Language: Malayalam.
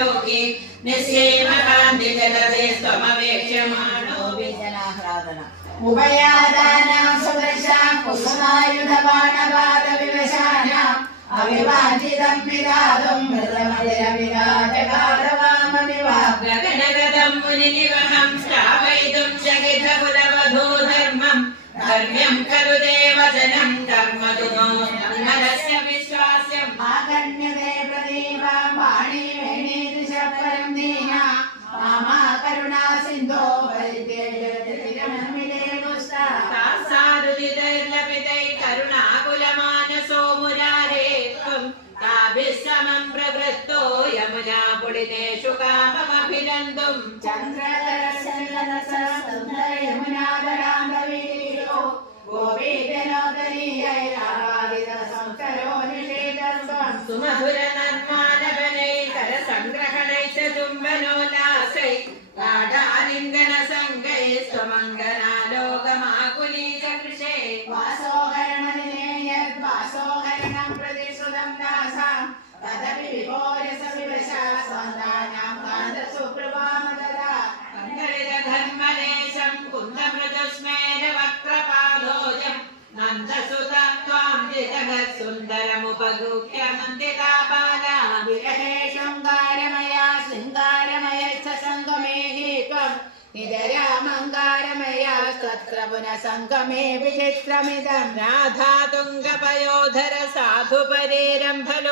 ലോകേ നിശ്ചയമകാന്തി ജലതേ സ്വമവേക്ഷ്യമാണോ വിജനാഹ്ലാദന ഉഭയാദാനാം സുദർശാം കുസുമായുധബാണപാദവിവശാനാം അവിവാഞ്ചിതം വിദാതും ഗഗനഗതം മുനിനിവഹം ശ്രാവയിതും ജഗിതകുലവധൂ ധർമ്മം ധർമ്മ്യം ഖലു ദേവജനം ധർമ്മതുനോ നരസ്യ വിശ്വാസ്യം ആകണ്യതേ പ്രദീപാം വാണീവേണീതി ശപരം ദീന മാമാ കരുണാ സിന്ധോ സാരുദിതൈർലപിതൈ കരുണാകുലമാനസോ മുരാരേ താഭിസ്സമം പ്രവൃത്തോ യമുനാ പുളിതേഷു കാമമഭിനന്ദും ചന്ദ്രധരസല്ലസസുന്ദരയമുനാദരാന്തവീരോ ഗോപീജനോദരീയൈരാവാദിതസംസരോ സുമധുരനർമാനവനൈ കരസംഗ്രഹണൈ ചുംബനോല്ലാസൈ ഗാഢാലിംഗന സംഗൈ സ്വമംഗനാലോകമാകുലീകൃഷേ വാസോഹരണം പ്രതിശ്രുതം ദാസാം തദപി വിഭോരസവിവശാസ്വന്താനാം കാന്തസുപ്രഭാമദദാ കണ്ഠരിതധർമ്മദേശം കുന്ദമൃദുസ്മേരവക്രപാദോജം നന്ദസുതം ത്വാം ജിതഗസുന്ദരമുപഗൂഹ്യ നന്ദിതാപാലാ വിരഹേ ശൃംഗാരമയാ ശൃംഗാരമയച്ഛ സംഗമേഹി ത്വം നിജരാമങ്കാരമയാ തത്ര പുനഃ സംഗമേ വിചിത്രമിദം രാധാതുംഗപയോധര സാധുപരീരംഭലോ